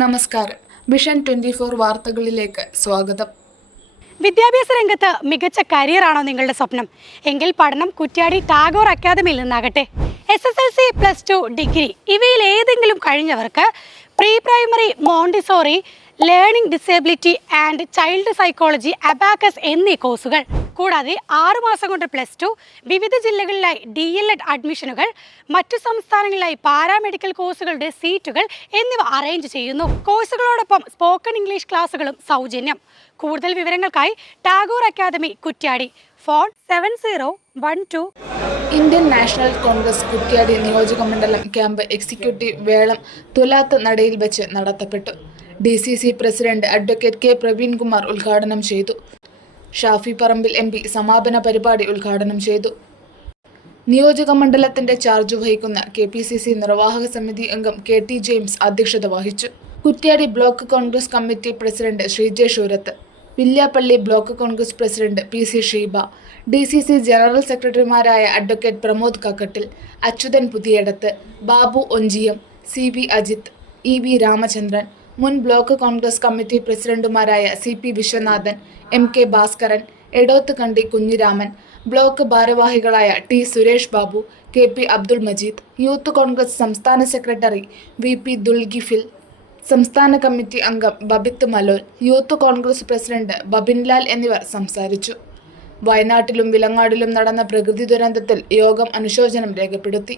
നമസ്കാരം. വിഷൻ 24 വാർത്തകളിലേക്ക് സ്വാഗതം. വിദ്യാഭ്യാസ രംഗത്ത് മികച്ച കരിയറാണോ നിങ്ങളുടെ സ്വപ്നം? എങ്കിൽ പഠനം കുറ്റ്യാടി ടാഗോർ അക്കാദമിയിൽ നിന്നാകട്ടെ. SSLC, +2, ഡിഗ്രി ഇവയിൽ ഏതെങ്കിലും കഴിഞ്ഞവർക്ക് pre primary, Montessori, learning disability and child psychology, abacus എന്നീ കോഴ്സുകൾ, കൂടാതെ 6 മാസം കൊണ്ട് +2, വിവിധ ജില്ലകളിലായി DLED അഡ്മിഷനുകൾ, മറ്റു സംസ്ഥാനങ്ങളിലായി പാരാമെഡിക്കൽ കോഴ്സുകളുടെ സീറ്റുകൾ എന്നിവ അറേഞ്ച് ചെയ്യുന്നു. കോഴ്സുകളോടൊപ്പം സ്പോക്കൺ ഇംഗ്ലീഷ് ക്ലാസുകളും സൗജന്യം. കൂടുതൽ വിവരങ്ങൾക്കായി Tagore academy, Kuttiadi. Phone 7012. Indian National Congress Kuttiadi നിയോജകമണ്ഡലം ക്യാമ്പ് എക്സിക്യൂട്ടീവ് വേളം തുലാത്ത് നടയിൽ വെച്ച് നടത്തപ്പെട്ടു. DCC president advocate K. Praveenkumar ഉദ്ഘാടനം ചെയ്തു. ഷാഫി പറമ്പിൽ MP സമാപന പരിപാടി ഉദ്ഘാടനം ചെയ്തു. നിയോജകമണ്ഡലത്തിന്റെ ചാർജ് വഹിക്കുന്ന KPCC നിർവാഹക സമിതി അംഗം KT ജെയിംസ് അധ്യക്ഷത വഹിച്ചു. Kuttiady block Congress committee president Sreejesh Urath, Villyappally block Congress president PC Sheeba, DCC general സെക്രട്ടറിമാരായ advocate Pramod Kakkattil, Achuthan Puthiyedath, Babu Onchiyam, CB Ajith, EV Ramachandran, മുൻ ബ്ലോക്ക് കോൺഗ്രസ് കമ്മിറ്റി പ്രസിഡന്റുമാരായ CP Viswanathan, MK Bhaskaran, Edoth Kandi Kunhiraman, block ഭാരവാഹികളായ T Suresh Babu, KP Abdul Majeed, youth Congress സംസ്ഥാന സെക്രട്ടറി VP ദുൽഗിഫിൽ, സംസ്ഥാന കമ്മിറ്റി അംഗം ബബിത്ത് മലോൽ, യൂത്ത് കോൺഗ്രസ് പ്രസിഡന്റ് ബബിൻലാൽ എന്നിവർ സംസാരിച്ചു. വയനാട്ടിലും വിലങ്ങാടിലും നടന്ന പ്രകൃതി ദുരന്തത്തിൽ യോഗം അനുശോചനം രേഖപ്പെടുത്തി.